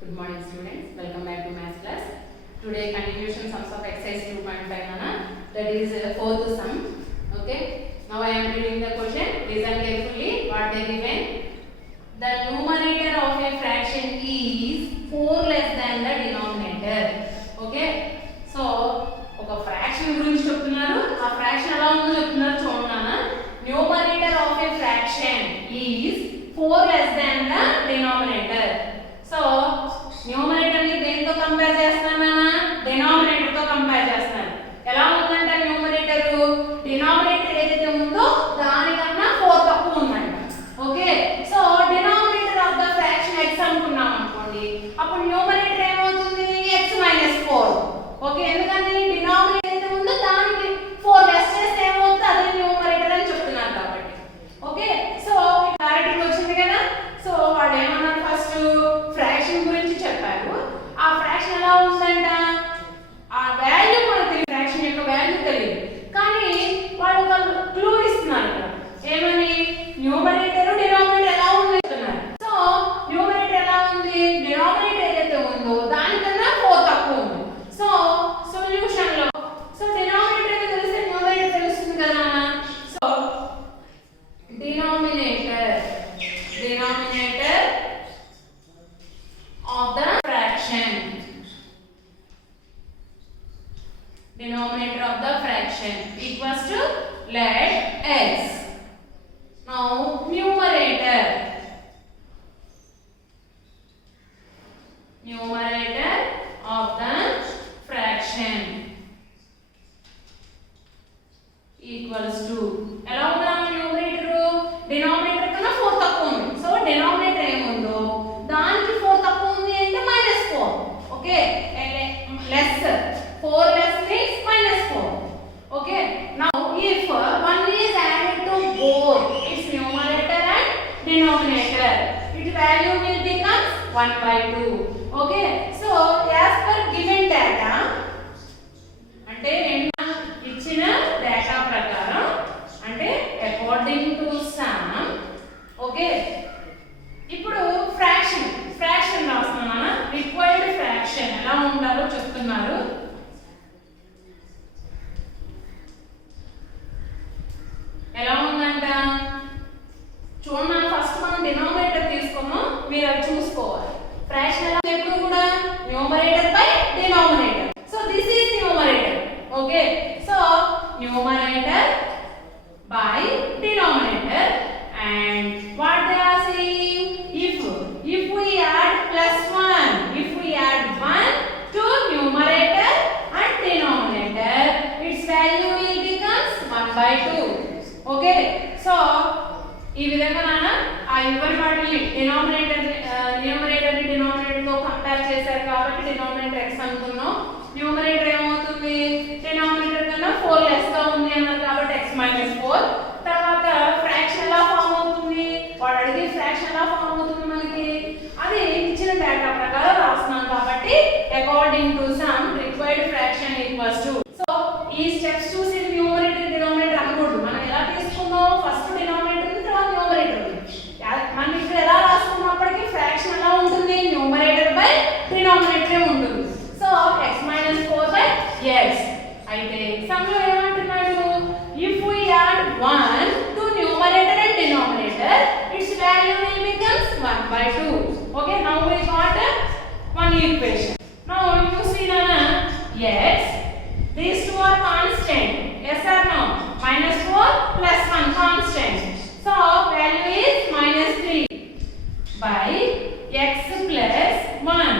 Good morning students, welcome back to math class. Today continuation sums of exercise 2.5 that is fourth sum. Okay, now I am reading the question. Listen carefully what they given. The numerator of a fraction is 4 less than the denominator. Okay, so ఒక fraction గురించి చెప్తున్నారు. ఆ fraction ఎలా ఉందో చెప్తున్నారు చూడండి. Numerator of a fraction is 4 less than the denominator. So numerator ని దేనితో కంపేర్ చేస్తున్నానా? డినామినేటర్ తో కంపేర్ చేస్తున్నాను. ఎలా ఉందంటే న్యూమరేటర్ డినామినేటర్ ఏదైతే ఉందో దానికన్నా 4 తక్కువ ఉందంట. Okay, so denominator of the fraction x అనుకున్నాం అనుకోండి, అప్పుడు న్యూమరేటర్ ఏమవుతుంది? x - 4. ఓకే, ఎందుకంటే డినామినేటర్ ఏదైతే ఉందో దానికి 4 లెస్ చేస్తే ఏమవుతుంది? అదే న్యూమరేటర్ అని చెప్తున్నారు కాబట్టి. ఓకే, సో క్లారిటీ వచ్చింది కదా. సో వాళ్ళు ఏమన్నారు? ఫస్ట్ ఫ్రాక్షన్ గురించి చెప్పారు. ఆ ఫ్రాక్షన్ ఎలా ఉందంట? ఆ వాల్యూ మనకు తెలియదు, ఫ్రాక్షన్ యొక్క వాల్యూ తెలియదు, కానీ వాళ్ళు ఒక క్లూ ఇస్తున్నారు కదా. ఏమని? న్యూమరేటర్ డినామినేటర్ ఎలా ఉంది చెప్తున్నారు. సో న్యూమరేటర్ ఎలా ఉంది? డినామినేటర్ ఏదైతే ఉందో దానికన్నా 4 తక్కువ ఉంది. సో సొల్యూషన్ లో సో డినామినేటర్ తెలిస్తే న్యూమరేటర్ తెలుస్తుంది కదా. So denominator of the fraction, denominator of the fraction equals to let x. Now numerator of the fraction equals to ఎలా ఉందా? న్యూమరేటర్ డినామినేటర్ కన్నా 4 తక్కువ ఉంది. సో డినామినేటర్ ఏముందో దానికి 4 తక్కువ ఉంది అంటే -4. Okay, less 4 less means -4. Okay, now if 1 is added to both its numerator and denominator, its value will become 1/2. Okay, so as per given data అంటే ఇచ్చిన డేటా ప్రకారం అంటే అకార్డింగ్ టు సమ్. ఓకే, ఇప్పుడు ఫ్రాక్షన్ రాస్తున్నానా? రిక్వైర్డ్ ఫ్రాక్షన్ ఎలా ఉండాలో చెప్తున్నారు. ఎలా ఉందంట చూడండి. ఫస్ట్ మనం డినామినేటర్ తీసుకున్నాం, మీరు అది చూసుకోవాలి. ఫ్రాక్షన్ ఎలా ఎప్పుడు కూడా numerator by denominator. So this is numerator. Okay, so numerator by denominator, and what they are saying, if we add +1, if we add 1 to numerator and denominator, its value will become 1/2. okay, so ఈ విధంగా నాన్న ఆ ఇవ్వని వాటిని న్యూమరేటర్ ని డినామినేటర్ తో కంపేర్ చేశారు కాబట్టి డినామినేటర్ x అనుకున్నాం. న్యూమరేటర్ ఏమవుతుంది? డినామినేటర్ కన్నా 4 లెస్ గా ఉంది అన్నారు కాబట్టి x - 4. తర్వాత ఫ్రాక్షన్ ఎలా ఫామ్ అవుతుంది? వాడు అడిగే ఫ్రాక్షన్ ఎలా ఫామ్ అవుతుంది మనకి? అది ఇచ్చిన డేటా ప్రకారం రాస్తున్నాం కాబట్టి according to some required fraction equals to. So ఈ స్టెప్స్ చూసి న్యూమరేటర్ డినామినేటర్ అనకూడదు. మనం ఎలా తీసుకుందాం? ఫస్ట్ డినామినేటర్ ఉంది, తర్వాత న్యూమరేటర్ ఉంది. మనం ఇక్కడ ఎలా రాసుకున్నప్పటికీ ఫ్రాక్షన్ ఎలా ఉంటుంది? న్యూమరేటర్ బై డినామినేటర్ ఉంటుంది. So x - 4/x. అయితే సమ్ లో ఏమంటున్నాడు? If we add 1 to numerator and denominator, it's value will becomes 1/2. Okay, now we got one equation. Now you see Nana, yes, these two are constant. Yes or no? -4 + 1 constant. So value is -3 by x + 1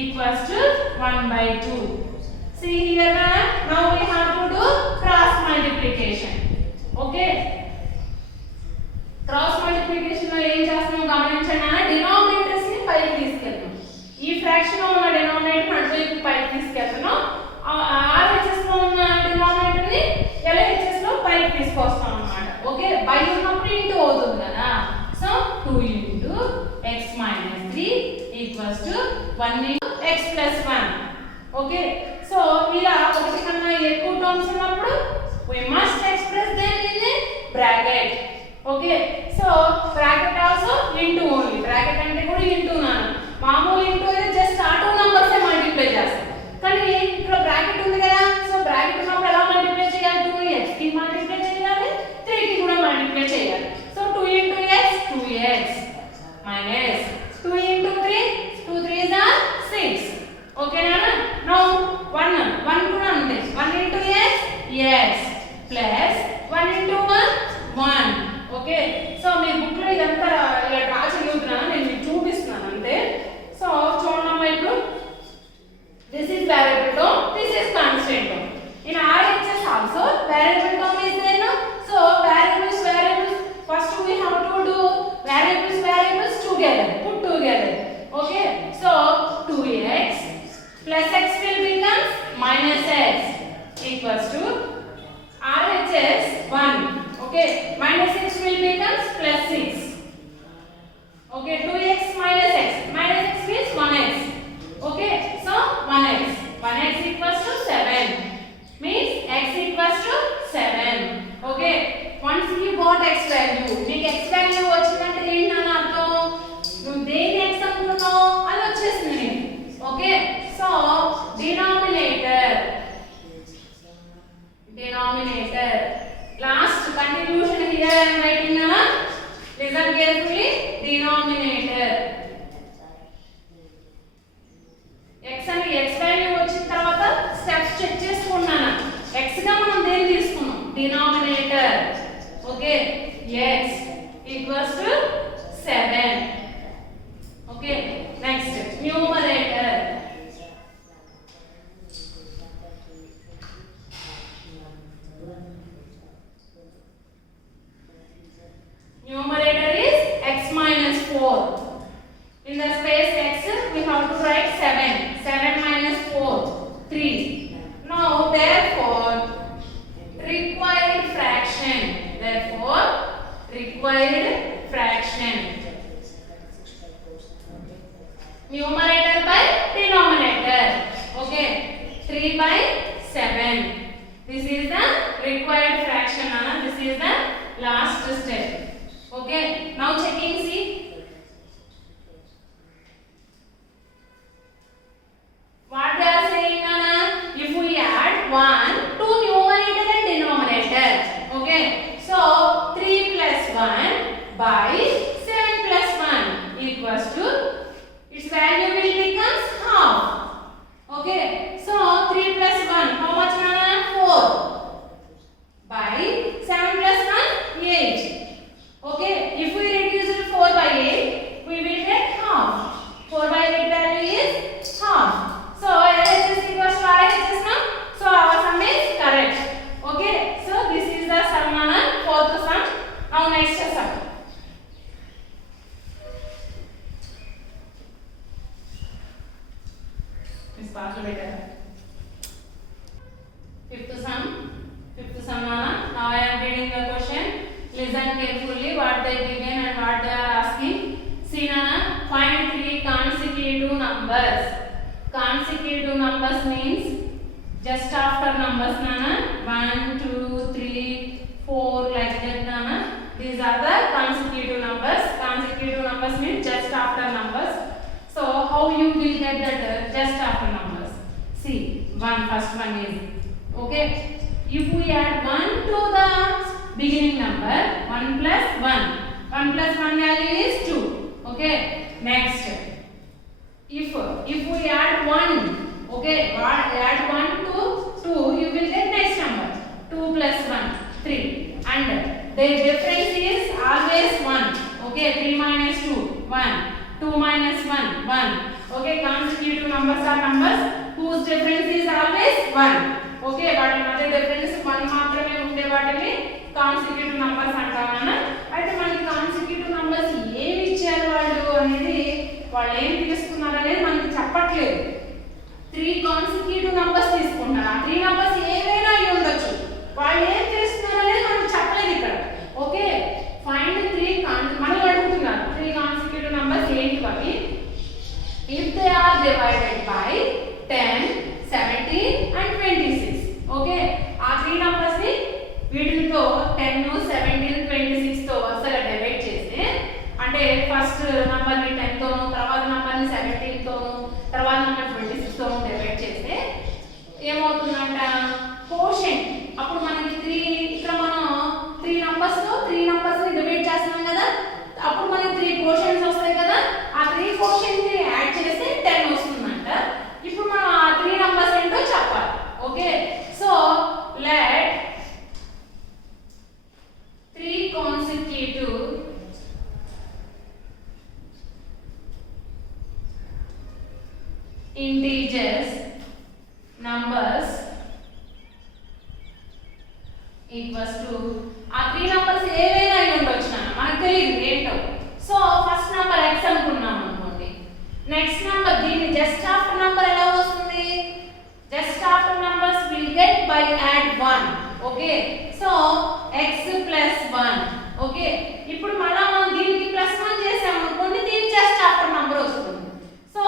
equals to 1/2. See here, now we have to do cross multiplication. Okay, cross multiplication లో ఏం చేస్తున్నాం గమనించండి. డినామినేటర్స్ ని పైకి తీసుకెళ్తాం. ఈ ఫ్రాక్షన్ లో ఉన్న డినామినేటర్ అటువైపు పైకి తీసుకెళ్తాం. RHS లో ఉన్న డినామినేటర్ ని LHS లో పైకి తీసుకొస్తాం అన్నమాట. ఓకే, బై ఉన్నప్పుడు ఇంటూ అవుతుంది కదా. సో 2 into x - 3 equals to 1 into x + 1. Okay, so ఇలా ఒకటి కన్నా ఎక్కువ టర్మ్స్ ఉన్నప్పుడు we must express them in a bracket. Okay, so bracket also into only. Bracket అంటే కూడా ఇంటూ నాన్న. మామూలు ఇంటూ అయితే minus x equals to RHS 1. Okay, minus x will becomes plus 6. Okay, 2x minus x. Minus x means 1x. Okay, so 1x. 1x equals to 7. Means x equals to 7. Okay, once you got x value, మీకు x value వచ్చిందంటే ఏంటని అర్థం? నువ్వు దేని x అనుకున్నావు అది వచ్చేసింది. Okay, so denominator last continuation here I am writing na, listen carefully. Denominator x అని x వాల్యూ వచ్చిన తర్వాత స్టెప్స్ చెక్ చేసుకున్నాను. x గా మనం దేని తీసుకున్నాం? Denominator. Okay, x equals to 7. Okay, next numerator. Numerator is x minus 4. In the space x, we have to write 7. 7 minus 4, 3. Now, therefore, required fraction. Numerator by denominator. Okay, 3 by 7. This is the required fraction. This is the last step. Okay, now checking, see. What they are saying, Nana? If we add 1 to numerator and denominator. Okay, so 3 plus 1 by 7 plus 1 equals to, its value will becomes half. Okay, so 3 plus 1, how much, Nana? 4 by 7 plus 1, 8. Okay, if we reduce it 4 by 8, we will get half. 4 by 8 value is half. So LHS equals to RHS now. So our sum is correct. Okay, so this is the sum, fourth sum. Now next sum. Miss pass later. Fifth sum, now I am reading the question. Listen carefully what they given and what they are asking. See, Nana, find 3 consecutive numbers. Consecutive numbers means just after numbers, Nana. 1, 2, 3, 4 like that, Nana. These are the consecutive numbers. Consecutive numbers means just after numbers. So how you will get that just after numbers? See, first one is, okay, if we add 1 to the beginning number, 1 plus 1. 1 plus 1 value is 2. Okay, next, if we add 1, okay, add 1 to 2, you will get next number. 2 plus 1, 3. And the difference is always 1. Okay, 3 minus 2, 1. 2 minus 1, 1. Okay, consecutive numbers are numbers whose difference is always 1. Okay, but another difference 1 మాత్రమే ఉండే వాటిని consecutive numbers అంటామన్నా. అయితే మనకి consecutive numbers ఏమి ఇచ్చారు వాళ్ళు అనేది, వాళ్ళు ఏం తీసుకున్నారు అనేది మనకి చెప్పట్లేదు. 3 కాన్సిక్యూటివ్ నంబర్స్ తీసుకుంటారు. ఆ 3 నంబర్స్ ఏవైనా అయి ఉండొచ్చు. వాళ్ళు ఏం చేస్తున్నారు అనేది మనకి చెప్పలేదు ఇక్కడ. ఓకే, ఫైండ్ 3 మనల్ని అడుగుతున్నారు 3 కాన్సిక్యూటివ్ నంబర్స్ ఏంటి అవి. If they are divided by 10, 17 and 26. Okay, ఆ 3 నంబర్స్ ని వీటితో 10, 17, 26 తో వరుసగా డివైడ్ చేస్తే, అంటే ఫస్ట్ నంబర్ ని 10 తోను, తర్వాత నంబర్ ని 17 తోను, తర్వాత నంబర్ 26 తోను డివైడ్ చేస్తే ఏమవుతుందంట, కోషెంట్. అప్పుడు మనకి 3, ఇక్కడ మనం 3 నంబర్స్ తో 3 నంబర్స్ ని డివైడ్ చేస్తున్నాం కదా, అప్పుడు మనకి 3 కోషెంట్స్ వస్తాయి కదా. ఆ 3 కోషెంట్స్ ని యాడ్ చేస్తే 10 వస్తుందంట. ఇప్పుడు మనం ఆ 3 నంబర్స్ ఏంటో చెప్పాలి. Okay, so let 3 consecutive integers numbers equals to, ఆ 3 నంబర్స్ ఏవైనా అయి ఉండొచ్చు, మనకు తెలియదు ఏంటో. సో ఫస్ట్ నంబర్ x అనుకున్నాం అనుకోండి. నెక్స్ట్ నంబర్ దీన్ని జస్ట్ ఆఫ్టర్ నంబర్ ఎలా వస్తుంది? just after numbers we'll get by add 1. Okay, so x plus 1. Okay, ఇప్పుడు మళ్ళా మనం దీనికి ప్లస్ 1 చేసాము అనుకోండి, దీనికి జస్ట్ ఆఫ్టర్ నంబర్ వస్తుంది. సో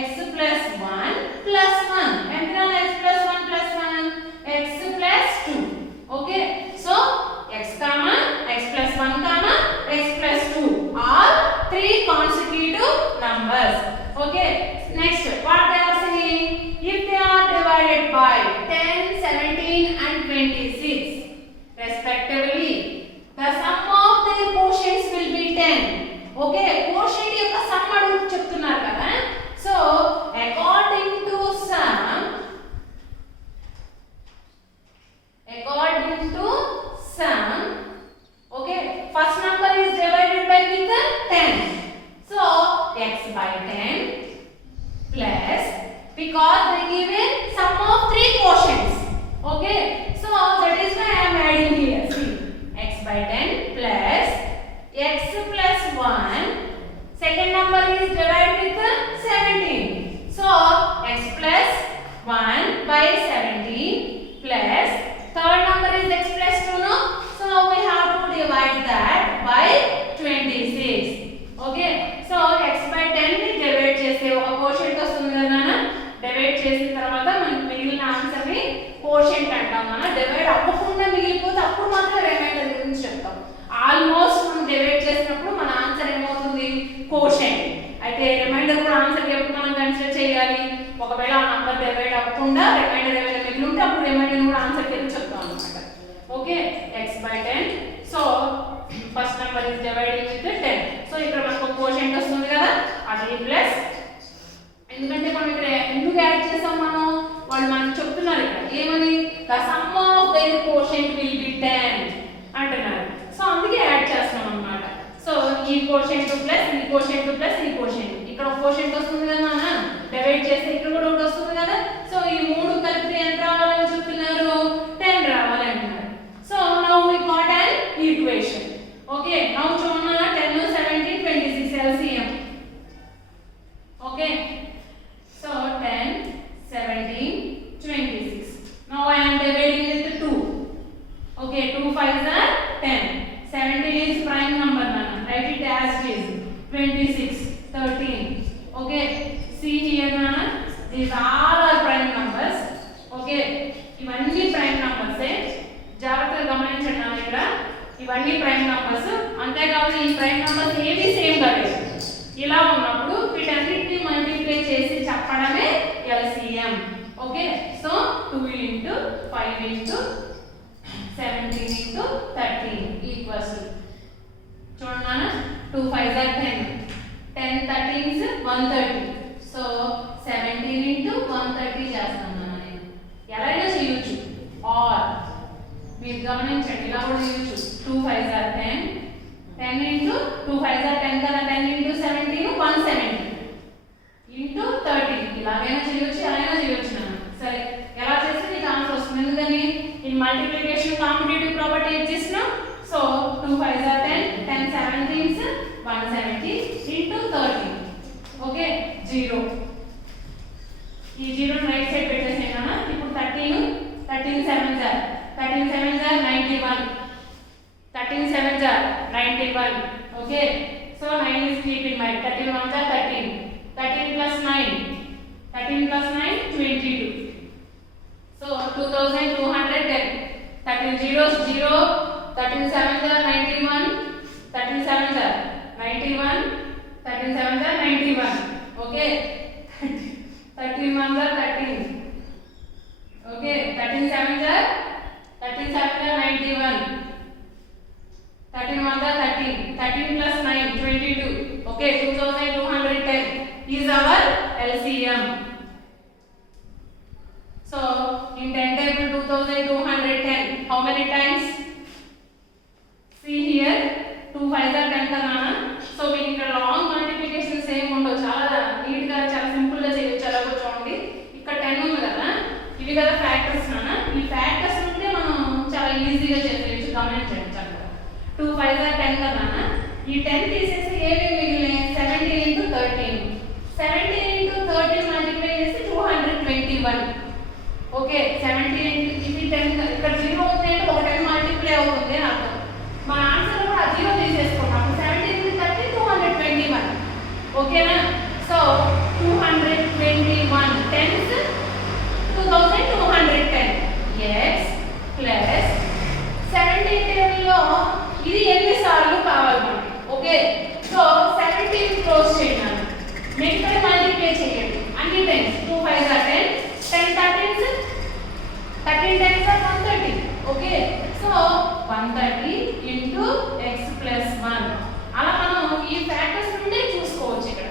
x plus 1 plus 1, ఎంత x plus 1 plus 1, x plus 2. Okay, so x comma x plus 1 comma x plus 2 are three consecutive numbers. Okay, next what they are saying, if they are divided by 10, 17 and 26 respectively, the sum of their quotients will be 10. Okay, quotient యొక్క sum అడుగు చెప్తున్నారు కదా. So according to sum, okay, first number is divided by with 10. So x by 10 plus, because they give a sum of three quotients. Okay, so that is why I am adding here. See, x by 10 plus x plus 1, second number is divided with 17. So x plus 1 by 17 plus third number is x plus 2, no? So we have to divide that by 26. Okay, so x by 10 ని డివైడ్ చేస్తే ఒక కోషెంట్ వస్తుంది కదా నాన్న. డివైడ్ చేసిన తర్వాత మనకి మిగిలిన ఆన్సర్ ని కోషెంట్ అంటాం నాన్న. డివైడ్ అవ్వకుండా మిగిలిపోతే అప్పుడు మాత్రం రిమైండర్ గురించి చెప్తాం. ఆల్మోస్ట్ మనం డివైడ్ చేసినప్పుడు మన ఆన్సర్ ఏమవుతుంది, కోషెంట్. అయితే రిమైండర్ కూడా ఆన్సర్ ఎప్పుడు మనం కన్సిడర్ చేయాలి, ఒకవేళ ఆ నంబర్ డివైడ్ అవ్వకుండా రిమైండర్ ఏమైనా మిగిలి ఉంటే అప్పుడు రిమైండర్ కూడా ఆన్సర్ కింద చెప్తాం అన్నమాట. Okay, x by 10. So first number is dividing with 10. సో ఇక్కడ మనకు కోషెంట్ వస్తుంది కదా, అది ప్లస్. ఎందుకంటే మనం ఇక్కడ ఎందుకు యాడ్ చేసాం, వాళ్ళు మనకు చెప్తున్నారు ఇక్కడ ఏమని, the sum of their quotient will be 10 అంటున్నారు. సో అందుకే యాడ్ చేస్తాం అన్నమాట. సో ఈ కోషెంట్ ప్లస్ ఈ కోషెంట్ ప్లస్ ఈ కోషెంట్, ఇక్కడ ఒక కోషెంట్ వస్తుంది కదా నాన్న, డివైడ్ చేస్తే ఇక్కడ కూడా ఒకటి వస్తుంది కదా. సో ఈ మూడు కలిపి ఎంత రావాలని చెప్తున్నారు, 10 రావాలి అంటున్నారు. So now we got an equation. Okay, now చూడండి 10, 17, 26 LCM. Okay, so 10, 17, 26. Now I am dividing with 2. Okay, 2 5s are 10. 17 is prime number nana. Write it as it is. 26, 13. Okay, see here nana. These all are prime numbers. Okay, ఇవన్నీ prime numbers. జాగ్రత్తగా గమనించండి నా ఇక్కడ. ఇవన్నీ prime numbers. అంతేకాదు ఈ prime numbers ఏవి సేమ్ గా లేవు. ఇలా ఉన్నప్పుడు వీటన్నిటిని మల్టిప్లై చేసి చెప్పడమే LCM. ఓకే, సో 2 into 5 into 17 into 13 ఈక్వల్స్ చూడండి 2 5s are 10, 10 13s 130. సో 17 into 130 చేస్తాను నేను. ఎలాగైనా చేయొచ్చు, ఆర్ మీరు గమనించండి ఇలా కూడా చేయొచ్చు. 2 5s are 10, 10 into 2 5s are 10 కదా, 10 into 17 170 into 13. ఇలాగైనా చేయొచ్చు, ఎలాగైనా చేయొచ్చు నాన్న. సరే, ఎలా చేస్తే నీకు ఆన్సర్ వస్తుంది. ఎందుకని in multiplication competitive property exist నా. So 2 5s are 10, 10 17s 170 into 13. Okay, 0. ఈ 0 రైట్ సైడ్ పెట్టేసేనా. ఇప్పుడు 13 7s are 91, 13 7s are 91. Okay, so 9 is keep in mind. 13 1s are 13, 13 plus 9, 13 plus 9 22. So 2210. 13 zeros 0, 13 7s are 91, 13 7s are 91, 13 7s are 91. Okay, 13 1s are 13. Okay, 13 7s are 91, 13 1s are 13, 13 plus 9 22. Okay, 2210 is our LCM. So in 10 table 2210, how many times? See here, 2 5s are 10 కదా. సో మీకు ఇక్కడ long multiplication same ఉండవు, చాలా నీట్ గా చాలా సింపుల్ గా చేయొచ్చు. అలాగో చూడండి, ఇక్కడ 10 ఉంది కదా, ఇవి కదా ఫ్యాక్టర్స్ నాన్న. ఈ ఫ్యాక్టర్స్ ఉంటే మనం చాలా ఈజీగా చేసేయచ్చు. గమనించండి చక్కగా. 2 5s are 10 కదా. ఈ 10 తీసేసి ఏవి మిగిలినాయి, 17 into 13. 17 into 13 మల్టిప్లై చేసి 221. ఓకే 17 ఇది 10 ఇక్కడ 0 ఉంది అంటే ఒక 10 మల్టిప్లై అవుతుంది అని అర్థం. మన ఆన్సర్ కూడా ఆ 0 తీసేసుకున్నాం. 17 కి 30 221. ఓకేనా? సో 221 10s 2210 x ప్లస్ 17 టేబుల్లో ఇది ఎన్ని సార్లు కావాలి మనకి. ఓకే, సో 17 క్లోజ్ చేయండి. మిగతా మల్టిప్లై చేయండి అన్ని టైమ్స్. 2 5 are 10, 10 13s 13 10s are 130. Okay, so 130 into x plus 1. అలా మనం ఈ ఫ్యాక్టర్స్ నుండి చూసుకోవచ్చు. ఇక్కడ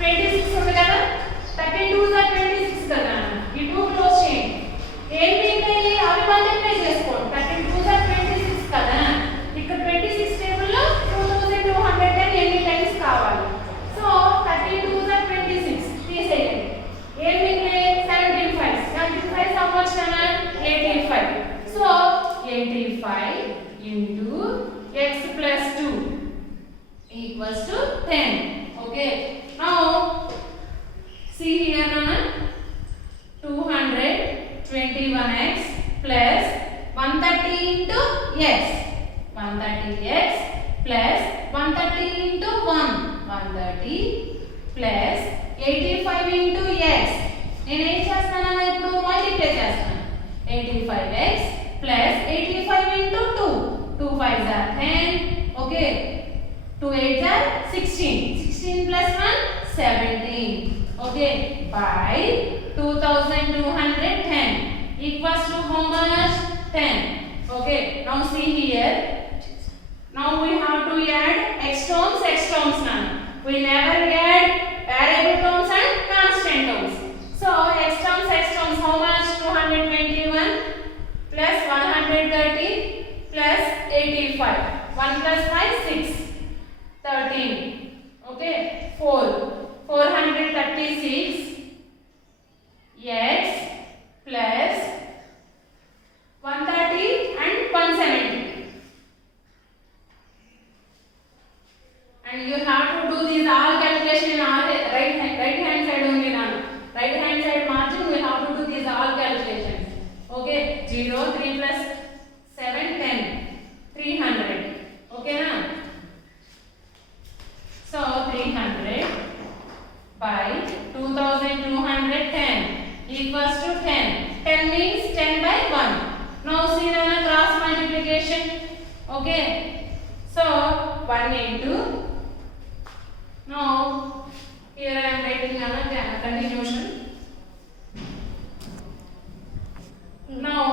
26 ఉంది కదా, 32s are 26 కదా, ఈ 2 క్లోజ్ చేయండి. ఏం మిగిలాయి అవి మల్టిప్లై చేసుకోండి. 32s are 26 కదా, ఇక్కడ 26 టేబుల్లో 2210 ఎన్ని టైమ్స్ కావాలి. సో 32s are 26 తీసేయండి. ఏం మిగిలాయి 75. 75 how much కదా 85. సో 85 into x plus 2 equals to 10. Okay, now see here Nana, 221x plus 130 into x, 130x plus 130 into 1, 130 plus 85 into x. నేను ఏం చేస్తానన్నా ఇప్పుడు మల్టిప్లై చేస్తాను. 85x plus 85 into 2, 2 5s are 10. Okay, 2 8s are 16, 16 plus 1 17. Okay, by 2210 equals to how much 10. Okay, now see here, now we have to add x terms now. We never add variable terms and constant terms. So x terms how much 221 plus 130 plus 85, 1 plus 5 6 13. Okay, 436 x plus 130 and 170. And you have to do these all calculation in right hand side only now. Right hand side margin we have to do these all calculations. Okay, 0 3 plus 7 10 300. Okay na? So 300 by 2210 equals to 10. 10 means 10 by 1. Now see the cross multiplication. Okay, so 1 into, now here I am writing another continuation. Now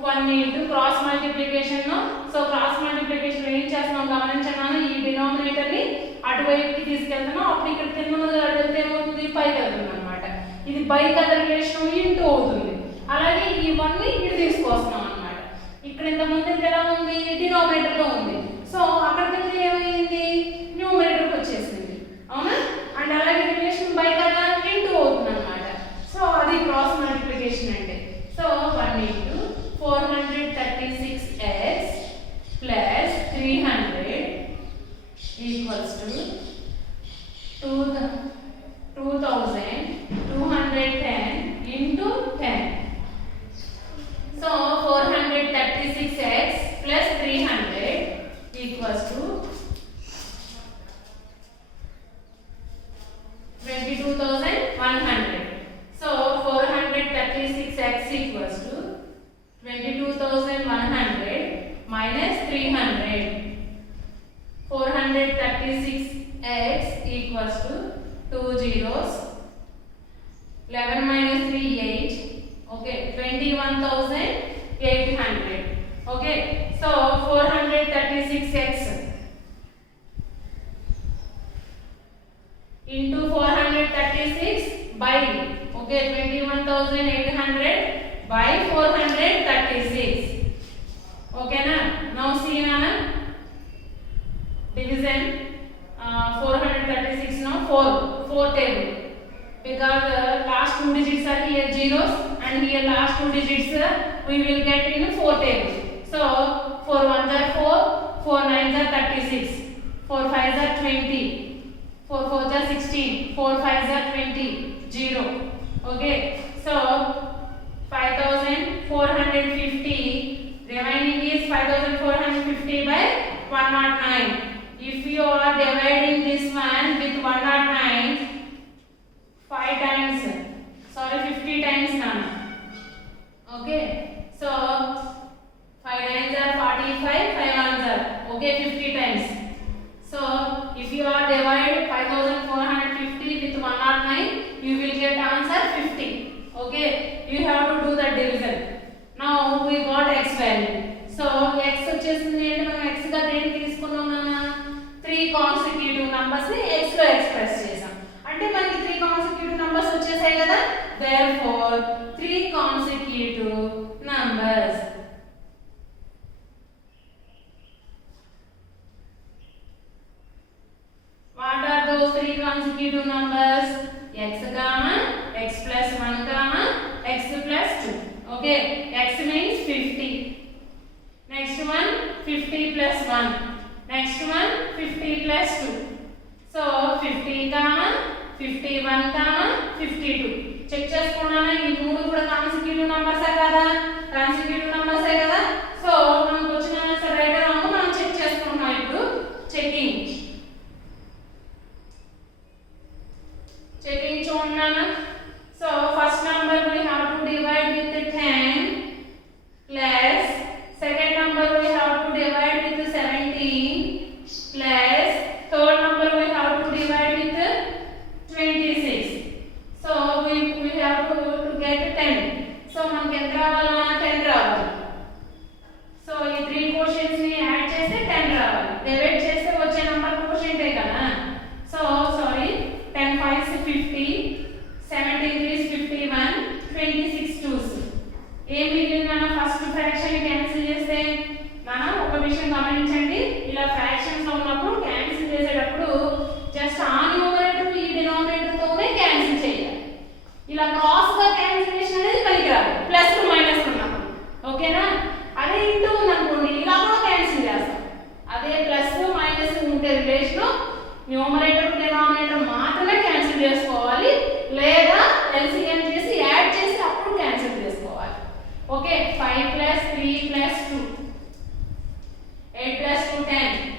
1 into cross multiplication. No, so cross multiplication ఏం చేస్తున్నాం గమనించండి. ఈ డినామినేటర్ ని అటువైపుకి తీసుకెళ్తున్నాం. అప్పుడు ఇక్కడ కింద వెళ్తే ఏమవుతుంది పైకి వెళ్తుంది అన్నమాట. ఇది బై కదర్ రిలేషన్ ఇంటూ అవుతుంది. అలాగే ఈ 1 ని ఇటు తీసుకొస్తున్నాం అన్నమాట. ఇక్కడ ఇంత ముందు ఎలా ఉంది డినామినేటర్ లో ఉంది. సో అక్కడ దగ్గర ఏమైంది న్యూమరేటర్ కి వచ్చేసింది. అవునా? అండ్ అలాగే రిలేషన్ బై కదర్ ఇంటూ అవుతుంది అన్నమాట. సో అది క్రాస్ మల్టిప్లికేషన్ అంటే. సో 1 into 436x plus 300 equals to 2210 into 10. So 436x plus 300 equals to 22,100. So 436x equals to 22,100 minus 300. 436x equals to 2 zeros. 11 minus 3 8. Okay, 21,800. Okay, so 436x into 436 by, okay, 21,800 by 436. Okay na? Now see na, division 436 now 4 table, because last 2 digits are here zeros and here last 2 digits we will get in 4 table. So 4 1s are 4, 4 9s are 36, 4 5s are 20, 4 4s are 16, 4 5s are 20, 0. Okay, so 5,000 450. Remaining is 5450 by 109. If you are dividing this one with 109 5 times, sorry 50 times now. Okay, so 5 nines are 45, 5 ones are okay 50 times. So if you are dividing 5450 with 109, you will get answer 50. Okay, you have to do the division. Now we got x value. So x వచ్చేసింది అంటే మనం x గా దేని తీసుకున్నాం నాన్న 3 consecutive numbers ని x లో ఎక్స్ప్రెస్ చేసాం. అంటే మనకి 3 కాన్సిక్యూటివ్ నంబర్స్ వచ్చేసాయి కదా. Therefore 3 consecutive numbers. What are those 3 consecutive numbers? X comma x plus 1 comma x plus 2. Okay, x means 50. Next one 50 plus 1. Next one 50 plus 2. So 50 comma 51 comma 52. చెక్ చేసుకున్నానా ఈ మూడు కూడా కాన్సిక్యూటివ్ నంబర్స్ కదా, కాన్సిక్యూటివ్ నంబర్స్ కదా. సో మనకు వచ్చిన ఆన్సర్ రైట్ రాంగ్ మనం check చేసుకుంటున్నాం. ఇప్పుడు చెకింగ్ చూడనా. So first number we have to divide with 10 plus second number we have to divide with 17 plus third number we have to divide with 26. So we have to get 10. So మనకి ఎంత రావాలా 10 రావాలి. సో ఈ 3 క్వశ్చన్స్ ని యాడ్ చేస్తే 10 రావాలి. డివైడ్ చేస్తే వచ్చే నంబర్ క్వశ్చన్ కదా. సో సారీ 10 5 is 50, 17 3 is 51, 26 2s. ఏం మిగిలింది మన ఫస్ట్ ఫ్రాక్షన్ క్యాన్సిల్ చేస్తే మనం ఒక విషయం గమనించండి. ఇలా ఫ్రాక్షన్స్ ఉన్నప్పుడు క్యాన్సిల్ చేసేటప్పుడు జస్ట్ ఆ న్యూమరేటర్ ఈ డినామినేటర్ తోనే క్యాన్సిల్ చేయాలి. ఇలా క్రాస్ గా క్యాన్సిలేషన్ అనేది పనికిరాదు ప్లస్ మైనస్ ఉన్నప్పుడు. ఓకేనా, అదే ఇంటూ ఉందనుకోండి ఇలా కూడా క్యాన్సిల్ చేస్తాం. అదే ప్లస్ మైనస్ ఉంటే రిలేషన్ న్యూమరేటర్ డినామినేటర్ మాత్రమే క్యాన్సిల్ చేసుకోవాలి, లేదా ఎల్సిఎం చేసి యాడ్ చేసి అప్పుడు క్యాన్సిల్ చేసుకోవాలి. ఓకే, 5 plus 3 plus 2, 8 plus 2 10.